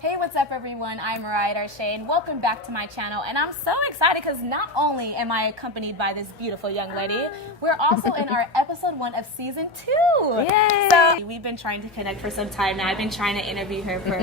Hey, what's up everyone? I'm Mariah Darshà and welcome back to my channel. And I'm so excited because not only am I accompanied by this beautiful young lady, we're also in our episode 1 of season 2. Yay! So we've been trying to connect for some time now. I've been trying to interview her for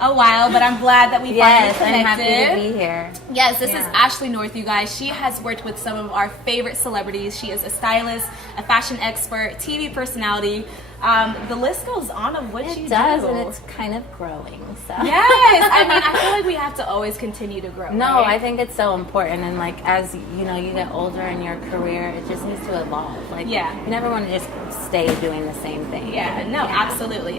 a while, but I'm glad that we finally connected. I'm happy to be here. Yes, this is Ashley North, you guys. She has worked with some of our favorite celebrities. She is a stylist, a fashion expert, TV personality. The list goes on of what she does, and it's kind of growing. So yes, I mean, I feel like we have to always continue to grow. No, right? I think it's so important, and like as you know, you get older in your career, it just needs to evolve. Like, you never want to just stay doing the same thing. Absolutely.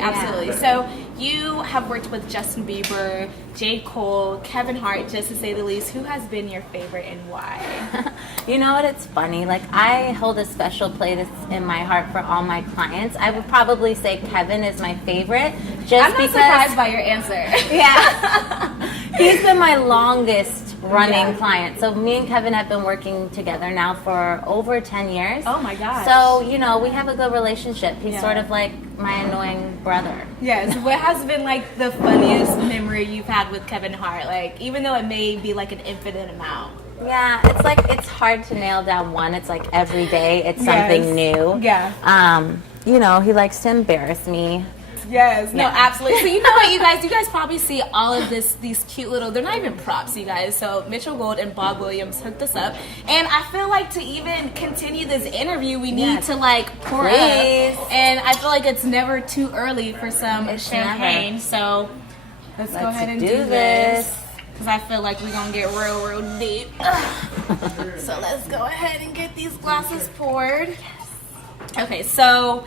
So you have worked with Justin Bieber, J. Cole, Kevin Hart, just to say the least. Who has been your favorite and why? You know what? It's funny. Like, I hold a special place in my heart for all my clients. I would probably say Kevin is my favorite. I'm not surprised by your answer. Yeah. He's been my longest running client. So me and Kevin have been working together now for over 10 years. Oh my gosh. So, you know, we have a good relationship. He's sort of like my annoying brother. Yes. What has been like the funniest memory you've had with Kevin Hart? Like, even though it may be like an infinite amount. Yeah, it's like, it's hard to nail down one. It's like every day it's something new. Yeah. You know, he likes to embarrass me. Yes, no, absolutely. So you know what, you guys probably see all of these cute little, they're not even props, you guys. So Mitchell Gold and Bob Williams hooked us up. And I feel like to even continue this interview, we need to like pour up. And I feel like it's never too early for some champagne. So let's go ahead and do this. Because I feel like we're going to get real deep. So let's go ahead and get these glasses poured. Yes. Okay, so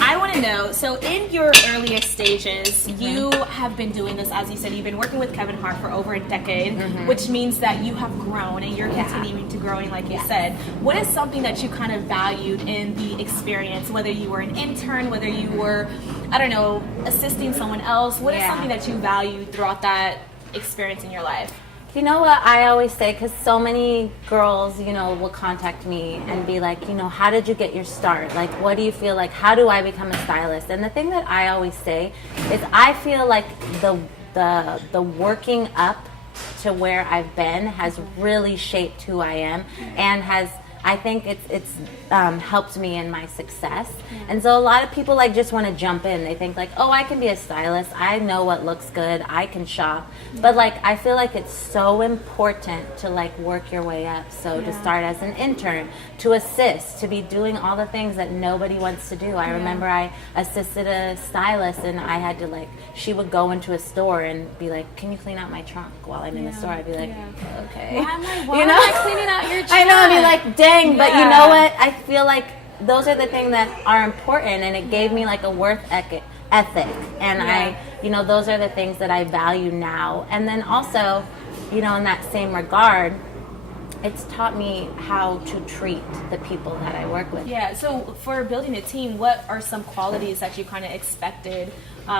I want to know, so in your earlier stages, you have been doing this, as you said, you've been working with Kevin Hart for over a decade, which means that you have grown and you're continuing to growing, like you said. What is something that you kind of valued in the experience, whether you were an intern, whether you were, I don't know, assisting someone else? What is something that you valued throughout that experience in your life? You know what I always say, because so many girls, you know, will contact me and be like, you know, how did you get your start? Like, what do you feel like? How do I become a stylist? And the thing that I always say is I feel like the working up to where I've been has really shaped who I am and has, I think it's helped me in my success. And so a lot of people like just want to jump in. They think like, oh, I can be a stylist. I know what looks good. I can shop. But like, I feel like it's so important to like work your way up. So to start as an intern, to assist, to be doing all the things that nobody wants to do. I remember I assisted a stylist and I had to like, she would go into a store and be like, can you clean out my trunk while I'm in the store? I'd be like, okay. Why am I cleaning out your trunk? I know, I'd be like, dang, but you know what? I feel like those are the things that are important, and it gave me like a work ethic. And I, you know, those are the things that I value now. And then also, you know, in that same regard, it's taught me how to treat the people that I work with. Yeah, so for building a team, what are some qualities that you kind of expected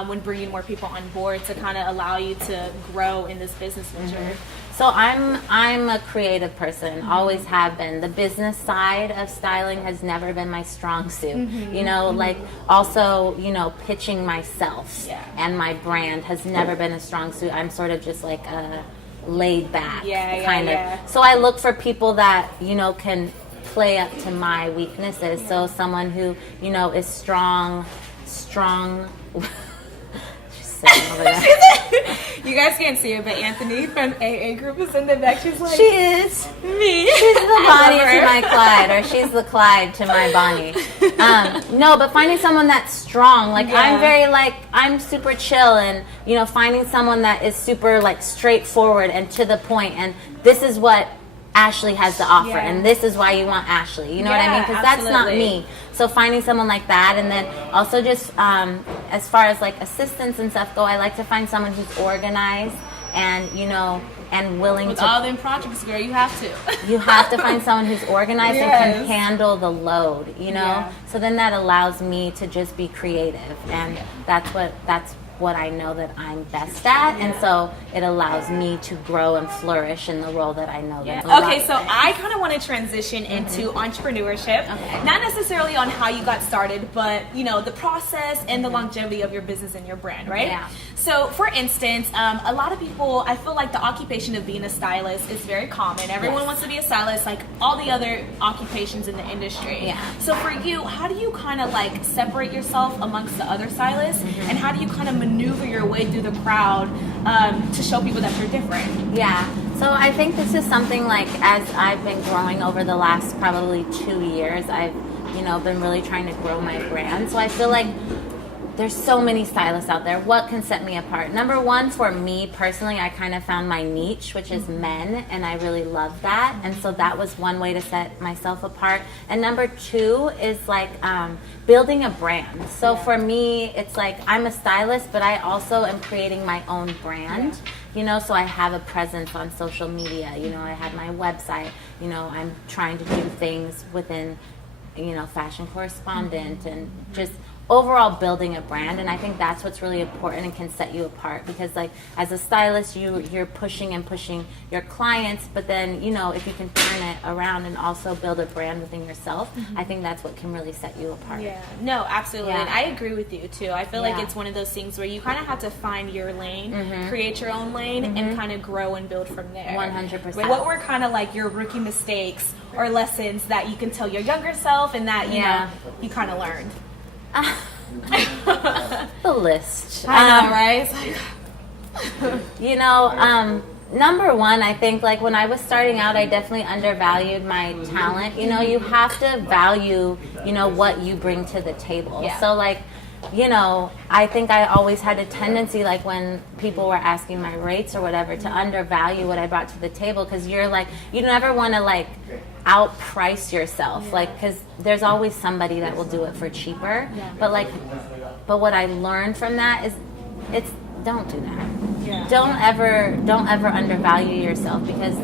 when bringing more people on board to kind of allow you to grow in this business venture? So I'm a creative person, always have been. The business side of styling has never been my strong suit. You know, like also, you know, pitching myself and my brand has never been a strong suit. I'm sort of just like a laid back kind of. So I look for people that, you know, can play up to my weaknesses. So someone who, you know, is strong. She's sitting over there. You guys can't see it, but Anthony from AA Group is in the back. She's like, she is me. She's the Bonnie to my Clyde, or she's the Clyde to my Bonnie. No, but finding someone that's strong. Like I'm very like, I'm super chill, and you know, finding someone that is super like straightforward and to the point, and this is what Ashley has to offer, and this is why you want Ashley. You know what I mean? Because that's not me. So finding someone like that, and then also just as far as like assistants and stuff go, I like to find someone who's organized and, you know, and willing with to. With all them projects, girl, you have to. You have to find someone who's organized and can handle the load, you know? So then that allows me to just be creative, and that's what I know that I'm best at, and so it allows me to grow and flourish in the role that I know that. Okay, so I kind of want to transition into entrepreneurship. Not necessarily on how you got started, but you know, the process and the longevity of your business and your brand, right? Yeah. So for instance, a lot of people, I feel like the occupation of being a stylist is very common. Everyone wants to be a stylist, like all the other occupations in the industry. Yeah. So for you, how do you kind of like separate yourself amongst the other stylists, and how do you kind of maneuver your way through the crowd to show people that you're different? Yeah. So I think this is something like, as I've been growing over the last probably 2 years, I've, you know, been really trying to grow my brand. So I feel like there's so many stylists out there. What can set me apart? Number one, for me personally, I kind of found my niche, which is men, and I really love that. And so that was one way to set myself apart. And number two is like building a brand. So for me, it's like I'm a stylist, but I also am creating my own brand. You know, so I have a presence on social media. You know, I have my website. You know, I'm trying to do things within, you know, fashion correspondent and just overall building a brand. And I think that's what's really important and can set you apart, because like as a stylist, you're pushing and pushing your clients, but then, you know, if you can turn it around and also build a brand within yourself, I think that's what can really set you apart. Yeah, no, absolutely. Yeah. And I agree with you too. I feel like it's one of those things where you kind of have to find your lane, create your own lane, and kind of grow and build from there. 100%. What were kind of like your rookie mistakes or lessons that you can tell your younger self and that, you know, you kind of learned? The list. I know, right? It's like you know, number one, I think like when I was starting out, I definitely undervalued my talent. You know, you have to value, you know, what you bring to the table. So like, you know, I think I always had a tendency, like when people were asking my rates or whatever, to undervalue what I brought to the table, because you're like, you never want to like outprice yourself, like, because there's always somebody that will do it for cheaper. But what I learned from that is, don't do that. Don't ever undervalue yourself, because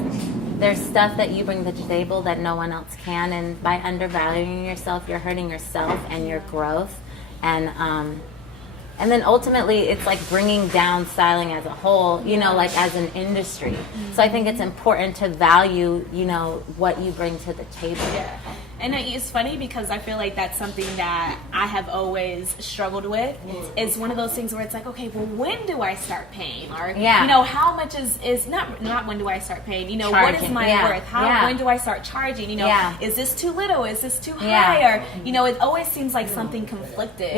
there's stuff that you bring to the table that no one else can, and by undervaluing yourself, you're hurting yourself and your growth. And then ultimately, it's like bringing down styling as a whole, you know, like as an industry. So I think it's important to value, you know, what you bring to the table. And it's funny because I feel like that's something that I have always struggled with. It's one of those things where it's like, okay, well, when do I start paying? Or, you know, how much is not when do I start paying? You know, Charging. what is my worth? When do I start charging? You know, is this too little? Is this too high? Or, you know, it always seems like something conflicted.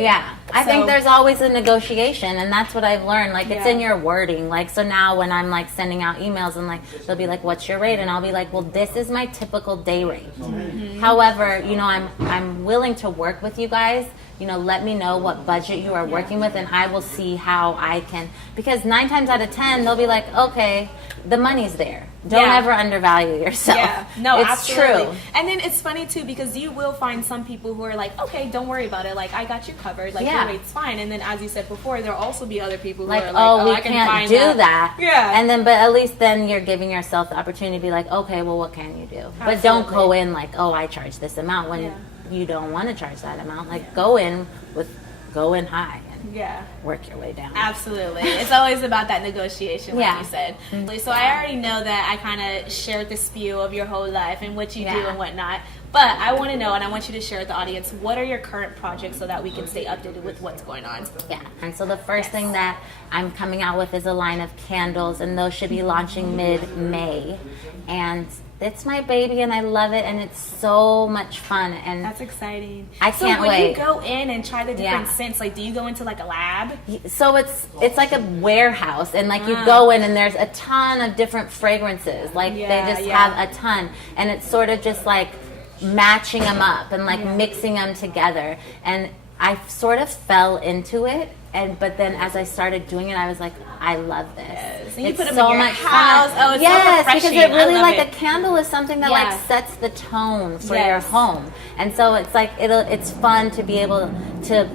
I think there's always a negotiation, and that's what I've learned. Like, it's in your wording. Like, so now when I'm like sending out emails and like, they'll be like, what's your rate? And I'll be like, well, this is my typical day rate. However, you know, I'm willing to work with you guys. You know, let me know what budget you are working with, and I will see how I can. Because 9 times out of 10, they'll be like, okay, the money's there. Don't ever undervalue yourself. No, it's absolutely. true. And then it's funny too, because you will find some people who are like, okay, don't worry about it. Like, I got you covered. Like, your rate's fine. And then, as you said before, there'll also be other people who like, are like, we I can can't find do that. Yeah. And then, but at least then you're giving yourself the opportunity to be like, okay, well, what can you do? But don't go in like, oh, I charge this amount when you don't want to charge that amount. Like, go in high. Work your way down. Absolutely. It's always about that negotiation, like you said. So I already know that I kind of shared the spew of your whole life and what you do and whatnot. But I want to know, and I want you to share with the audience, what are your current projects so that we can stay updated with what's going on? And so the first thing that I'm coming out with is a line of candles, and those should be launching mid-May. And it's my baby, and I love it, and it's so much fun. And that's exciting. I can't wait. So when you go in and try the different scents, like, do you go into like a lab? So it's like a warehouse, and like you go in, and there's a ton of different fragrances. Like they just have a ton, and it's sort of just like matching them up and like mixing them together. And I sort of fell into it. But then as I started doing it, I was like, I love this. So you it's put them so in your much house. fun. Oh, it's so refreshing. Because it really, I love like, a candle is something that like sets the tone for your home. And so it's like it's fun to be able to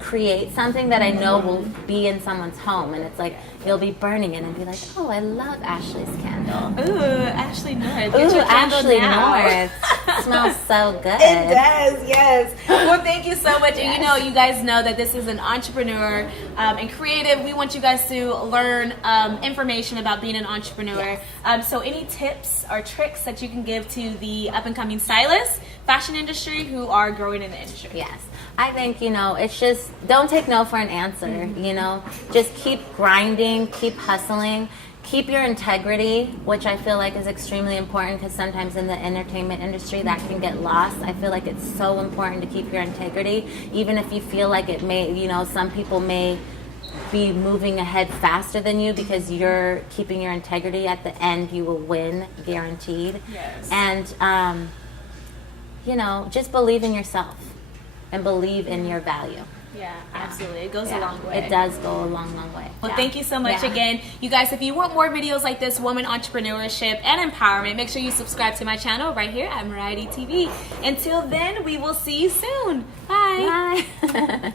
create something that I know will be in someone's home, and it's like you'll be burning it and be like, oh, I love Ashley's candle. Ooh, Ashley North. Ooh, Ashley North. Smells so good. It does, yes. Well, thank you so much. And you know, you guys know that this is an entrepreneur and creative. We want you guys to learn information about being an entrepreneur. So any tips or tricks that you can give to the up-and-coming stylists, fashion industry who are growing in the industry? Yes. I think, it's just, don't take no for an answer, Just keep grinding, keep hustling, keep your integrity, which I feel like is extremely important because sometimes in the entertainment industry that can get lost. I feel like it's so important to keep your integrity, even if you feel like it may, some people may be moving ahead faster than you because you're keeping your integrity. At the end, you will win, guaranteed. Yes. And, just believe in yourself and believe in your value. Yeah, absolutely. It goes a long way. It does go a long, long way. Well, thank you so much again. You guys, if you want more videos like this, woman entrepreneurship and empowerment, make sure you subscribe to my channel right here at Mariah TV. Until then, we will see you soon. Bye. Bye.